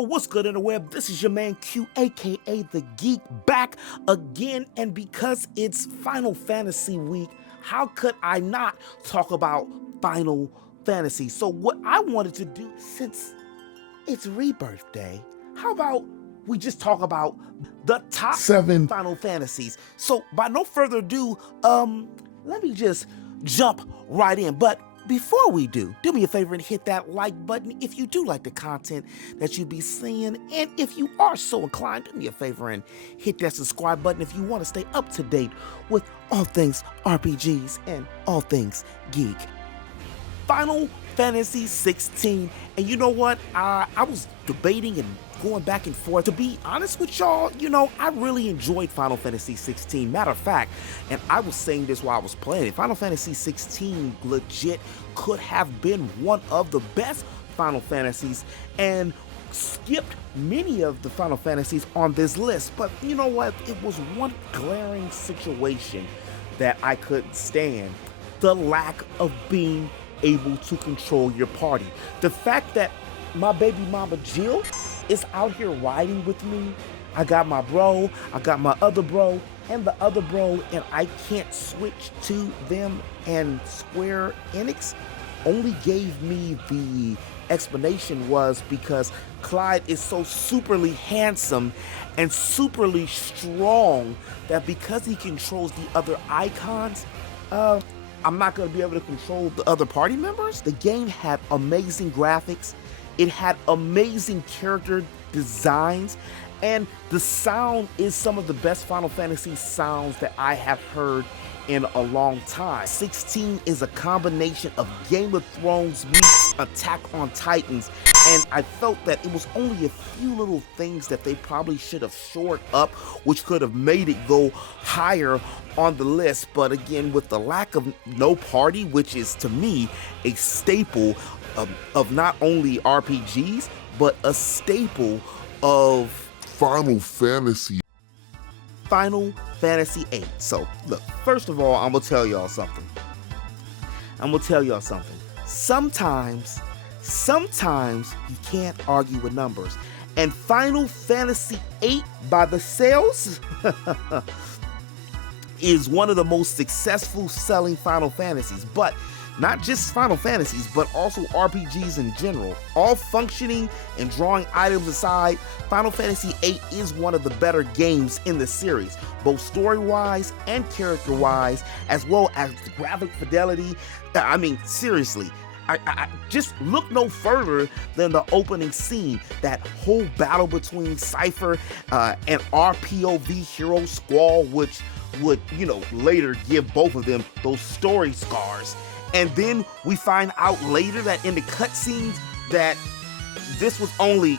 Yo, what's good in the web? This is your man Q, aka the Geek, back again, and because it's Final Fantasy week, how could I not talk about Final Fantasy? So what I wanted to do, since it's Rebirth Day, how about we just talk about the top 7 Final Fantasies? So by no further ado, let me just jump right in. But before we do me a favor and hit that like button if you do like the content that you be seeing. And if you are so inclined, do me a favor and hit that subscribe button if you want to stay up to date with all things RPGs and all things geek. Final Fantasy XVI. And you know what? I was debating and going back and forth. To be honest with y'all, I really enjoyed Final Fantasy XVI. Matter of fact, and I was saying this while I was playing it, Final Fantasy XVI legit could have been one of the best Final Fantasies and skipped many of the Final Fantasies on this list. But you know what? It was one glaring situation that I couldn't stand. The lack of being able to control your party. The fact that my baby mama Jill is out here riding with me. I got my bro, I got my other bro, and the other bro, and I can't switch to them. And Square Enix only gave me the explanation was because Clyde is so superly handsome and superly strong that because he controls the other icons, I'm not going to be able to control the other party members. The game had amazing graphics. It had amazing character designs, and the sound is some of the best Final Fantasy sounds that I have heard in a long time. 16 is a combination of Game of Thrones meets Attack on Titans, and I felt that it was only a few little things that they probably should have shored up, which could have made it go higher on the list. But again, with the lack of no party, which is to me a staple of not only RPGs, but a staple of Final Fantasy VIII. So look, first of all, I'm gonna tell y'all something. Sometimes you can't argue with numbers. And Final Fantasy VIII by the sales is one of the most successful selling Final Fantasies. But not just Final Fantasies, but also RPGs in general. All functioning and drawing items aside, Final Fantasy VIII is one of the better games in the series, both story-wise and character-wise, as well as the graphic fidelity. I mean, seriously, I just look no further than the opening scene. That whole battle between Cypher and our POV hero Squall, which would, later give both of them those story scars. And then we find out later that in the cutscenes that this was only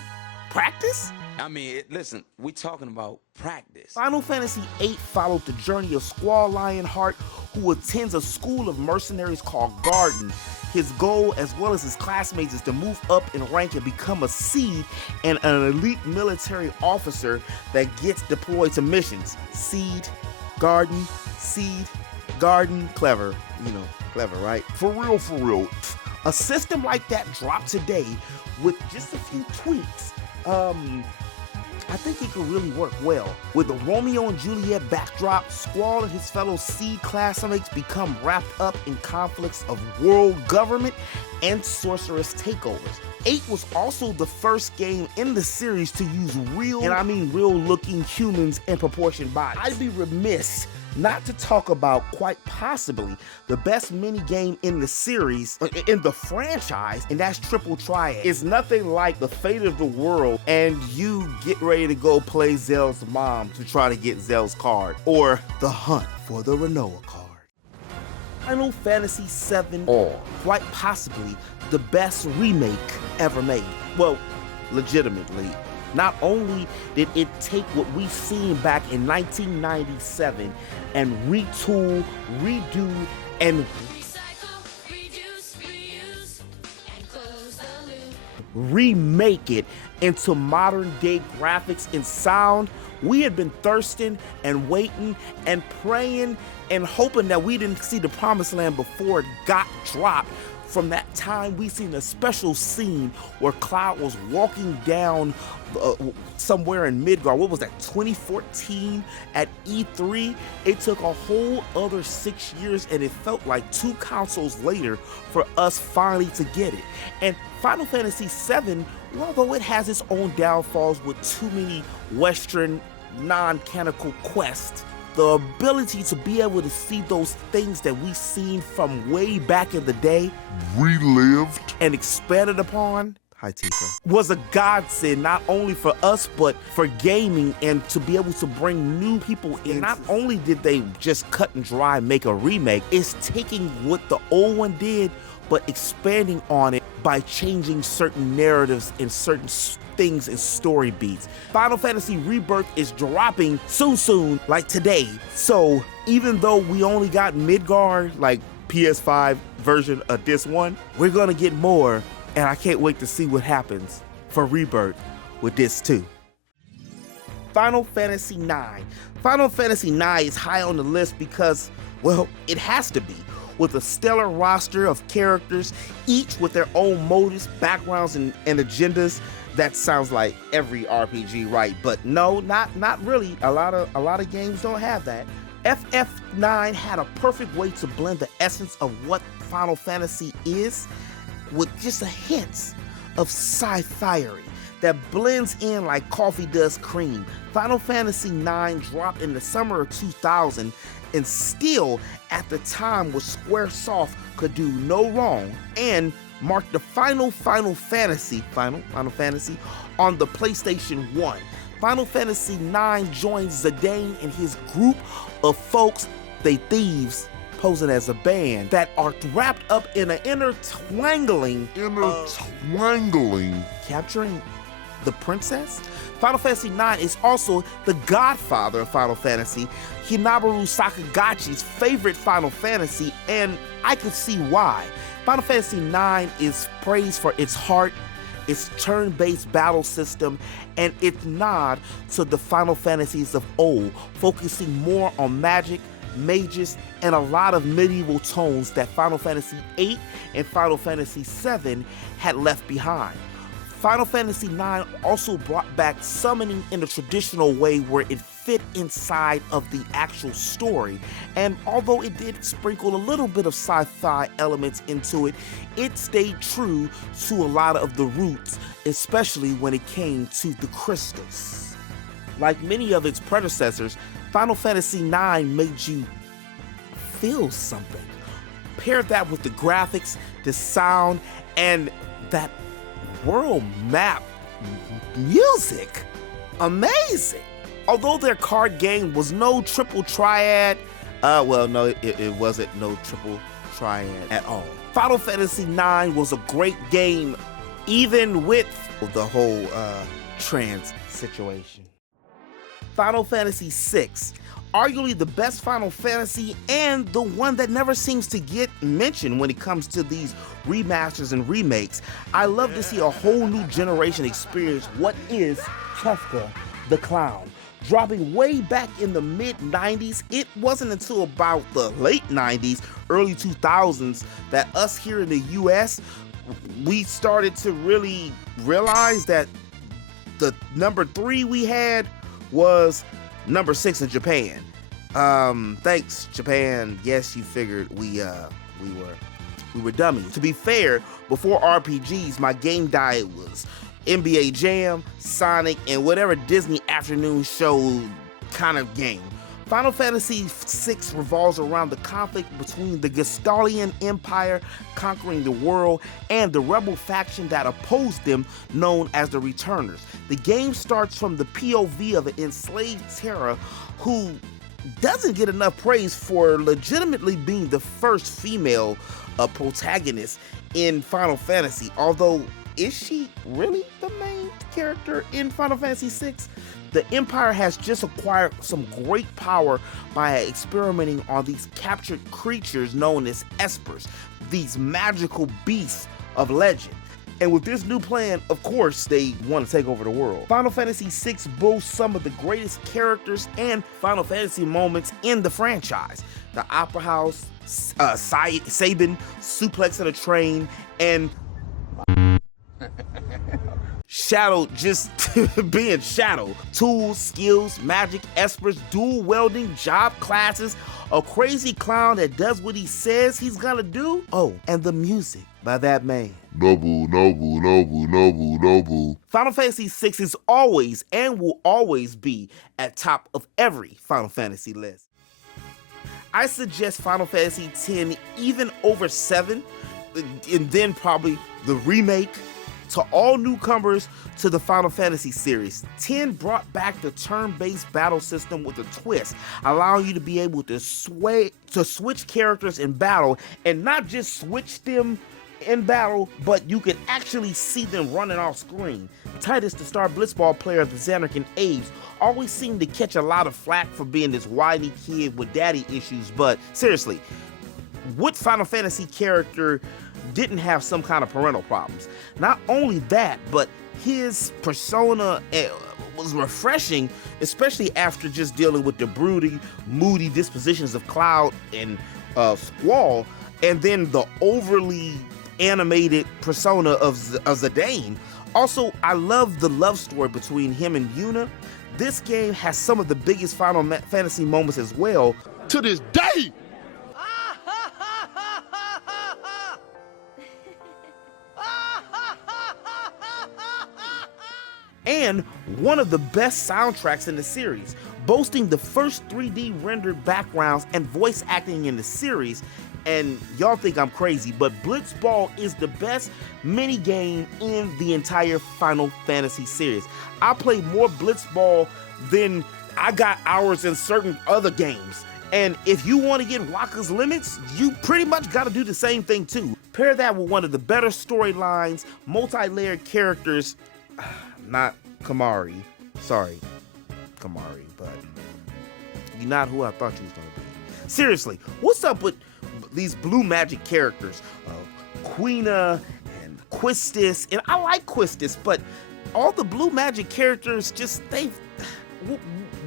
practice? I mean, listen, we talking about practice. Final Fantasy VIII followed the journey of Squall Lionheart, who attends a school of mercenaries called Garden. His goal, as well as his classmates, is to move up in rank and become a Seed and an elite military officer that gets deployed to missions. Seed, Garden, clever, clever, right? For real. A system like that dropped today with just a few tweaks. I think it could really work well. With the Romeo and Juliet backdrop, Squall and his fellow Seed classmates become wrapped up in conflicts of world government and sorceress takeovers. 8 was also the first game in the series to use real, and I mean real looking humans and proportioned bodies. I'd be remiss not to talk about quite possibly the best minigame in the series, in the franchise, and that's Triple Triad. It's nothing like the fate of the world and you get ready to go play Zell's mom to try to get Zell's card, or the hunt for the Renoa card. Final Fantasy VII, or quite possibly the best remake ever made. Well, legitimately. Not only did it take what we seen back in 1997 and retool, redo, and remake it into modern day graphics and sound. We had been thirsting and waiting and praying and hoping that we didn't see the promised land before it got dropped from that time, we seen a special scene where Cloud was walking down somewhere in Midgard. What was that, 2014 at E3? It took a whole other 6 years, and it felt like 2 consoles later for us finally to get it. And Final Fantasy VII, although it has its own downfalls with too many Western non-canonical quests, the ability to be able to see those things that we seen from way back in the day, relived, and expanded upon, hi Tifa, was a godsend not only for us but for gaming, and to be able to bring new people in. Not only did they just cut and dry make a remake, it's taking what the old one did but expanding on it by changing certain narratives and certain things and story beats. Final Fantasy Rebirth is dropping soon, like today. So even though we only got Midgard, like PS5 version of this one, we're gonna get more, and I can't wait to see what happens for Rebirth with this too. Final Fantasy IX. Final Fantasy IX is high on the list because, well, it has to be. With a stellar roster of characters, each with their own motives, backgrounds, and agendas. That sounds like every RPG, right? But no, not really. A lot of games don't have that. FF9 had a perfect way to blend the essence of what Final Fantasy is with just a hint of sci-fi that blends in like coffee does cream. Final Fantasy IX dropped in the summer of 2000 and still at the time was Squaresoft could do no wrong, and marked the final Final Fantasy on the PlayStation 1. Final Fantasy IX joins Zidane and his group of folks, they thieves, posing as a band, that are wrapped up in an intertwangling, capturing the princess. Final Fantasy IX is also the godfather of Final Fantasy, Hinabaru Sakagachi's favorite Final Fantasy, and I could see why. Final Fantasy IX is praised for its heart, its turn-based battle system, and its nod to the Final Fantasies of old, focusing more on magic, mages, and a lot of medieval tones that Final Fantasy VIII and Final Fantasy VII had left behind. Final Fantasy IX also brought back summoning in a traditional way where it fit inside of the actual story, and although it did sprinkle a little bit of sci-fi elements into it, it stayed true to a lot of the roots, especially when it came to the crystals. Like many of its predecessors, Final Fantasy IX made you feel something. Pair that with the graphics, the sound, and that world map music. Amazing. Although their card game was no triple triad, it wasn't no triple triad at all. Final Fantasy IX was a great game, even with the whole trans situation. Final Fantasy VI, arguably the best Final Fantasy and the one that never seems to get mentioned when it comes to these remasters and remakes. I love to see a whole new generation experience what is Kefka the Clown. Dropping way back in the mid-90s, it wasn't until about the late 90s, early 2000s that us here in the US, we started to really realize that the number 3 we had was number 6 in Japan. Thanks, Japan. Yes, you figured we were dummies. To be fair, before RPGs, my game diet was NBA Jam, Sonic, and whatever Disney afternoon show kind of game. Final Fantasy VI revolves around the conflict between the Gestalian Empire conquering the world and the rebel faction that opposed them, known as the Returners. The game starts from the POV of an enslaved Terra who doesn't get enough praise for legitimately being the first female protagonist in Final Fantasy, although is she really the main character in Final Fantasy VI? The Empire has just acquired some great power by experimenting on these captured creatures known as espers, these magical beasts of legend. And with this new plan, of course, they want to take over the world. Final Fantasy VI boasts some of the greatest characters and Final Fantasy moments in the franchise. The Opera House, Sabin suplexing a train, and Shadow just being Shadow. Tools, skills, magic, espers, dual welding, job classes, a crazy clown that does what he says he's gonna do. Oh, and the music by that man. Noble, noble, noble, noble, noble. Final Fantasy VI is always and will always be at top of every Final Fantasy list. I suggest Final Fantasy X even over 7, and then probably the remake. To all newcomers to the Final Fantasy series, 10 brought back the turn-based battle system with a twist, allowing you to be able to switch characters in battle, and not just switch them in battle, but you can actually see them running off screen. Titus, the star blitzball player of the Xanark and Aves, always seemed to catch a lot of flack for being this whiny kid with daddy issues, but seriously, what Final Fantasy character didn't have some kind of parental problems? Not only that, but his persona was refreshing, especially after just dealing with the broody, moody dispositions of Cloud and Squall, and then the overly animated persona of Zidane. Also, I love the love story between him and Yuna. This game has some of the biggest Final Fantasy moments as well. To this day! And one of the best soundtracks in the series, boasting the first 3D rendered backgrounds and voice acting in the series. And y'all think I'm crazy, but Blitzball is the best minigame in the entire Final Fantasy series. I played more Blitzball than I got hours in certain other games. And if you want to get Wakka's limits, you pretty much got to do the same thing too. Pair that with one of the better storylines, multi-layered characters, not Kamari. Sorry, Kamari, but you're not who I thought you was gonna be. Seriously, what's up with these blue magic characters? Quina and Quistis, and I like Quistis, but all the blue magic characters just,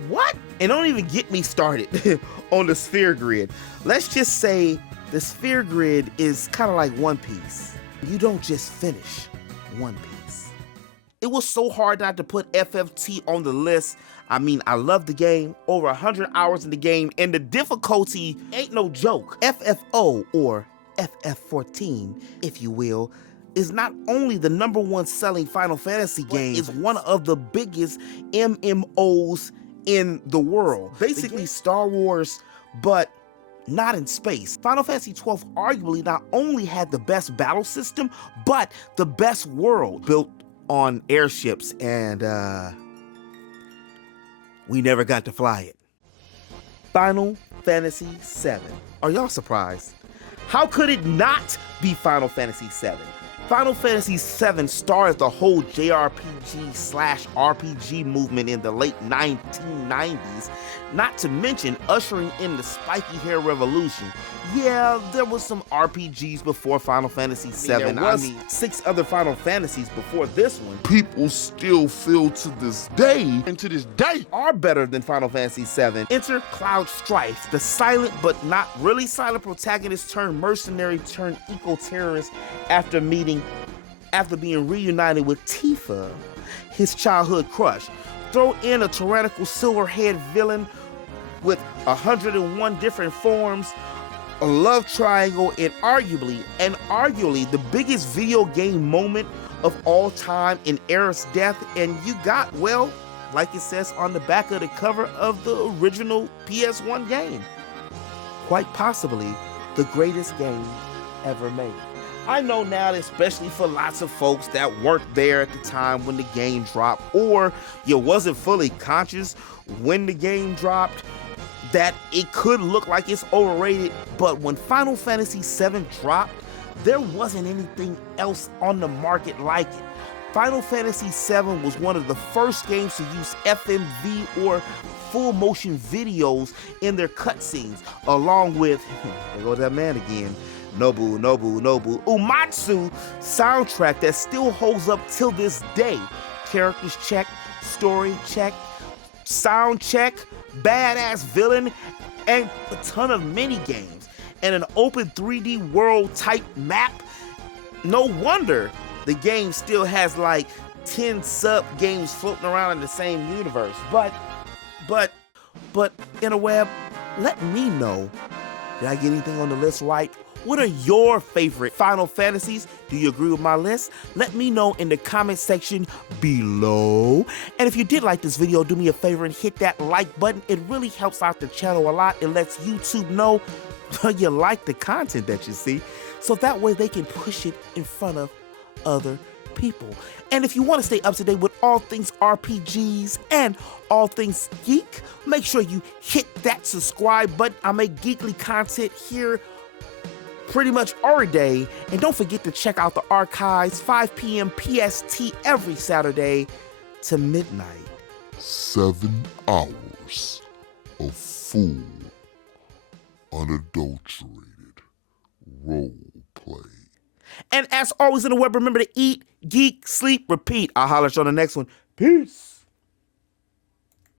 what? And don't even get me started on the sphere grid. Let's just say the sphere grid is kind of like One Piece. You don't just finish One Piece. It was so hard not to put FFT on the list. I mean, I love the game, over 100 hours in the game, and the difficulty ain't no joke. FFO, or FF14, if you will, is not only the #1 selling Final Fantasy game, it's one of the biggest MMOs in the world. Basically Star Wars, but not in space. Final Fantasy XII arguably not only had the best battle system, but the best world, built on airships, and we never got to fly it. Final Fantasy VII. Are y'all surprised? How could it not be Final Fantasy VII? Final Fantasy VII started the whole JRPG/RPG movement in the late 1990s, not to mention ushering in the spiky hair revolution. Yeah, there was some RPGs before Final Fantasy VII. There was 6 other Final Fantasies before this one. People still feel to this day, and to this day, are better than Final Fantasy VII. Enter Cloud Strife, the silent but not really silent protagonist turned mercenary turned eco-terrorist after being reunited with Tifa, his childhood crush. Throw in a tyrannical silver-haired villain with 101 different forms, a love triangle, and arguably the biggest video game moment of all time in Aerith's death, and you got, well, like it says on the back of the cover of the original PS1 game, quite possibly the greatest game ever made. I know now that, especially for lots of folks that weren't there at the time when the game dropped, or you wasn't fully conscious when the game dropped, that it could look like it's overrated, but when Final Fantasy VII dropped, there wasn't anything else on the market like it. Final Fantasy VII was one of the first games to use FMV or full motion videos in their cutscenes, along with, there goes that man again, Nobu Umatsu soundtrack that still holds up till this day. Characters check, story check, sound check, badass villain, and a ton of mini games, and an open 3D world type map. No wonder the game still has like 10 sub games floating around in the same universe. But interweb, let me know. Did I get anything on the list right? What are your favorite Final Fantasies? Do you agree with my list? Let me know in the comment section below. And if you did like this video, do me a favor and hit that like button. It really helps out the channel a lot. It lets YouTube know you like the content that you see, so that way they can push it in front of other people. And if you want to stay up to date with all things RPGs and all things geek, make sure you hit that subscribe button. I make geekly content here pretty much every day. And don't forget to check out the archives, 5 p.m. PST every Saturday to midnight. 7 hours of full, unadulterated role play. And as always in the web, remember to eat, geek, sleep, repeat. I'll holler at you on the next one. Peace.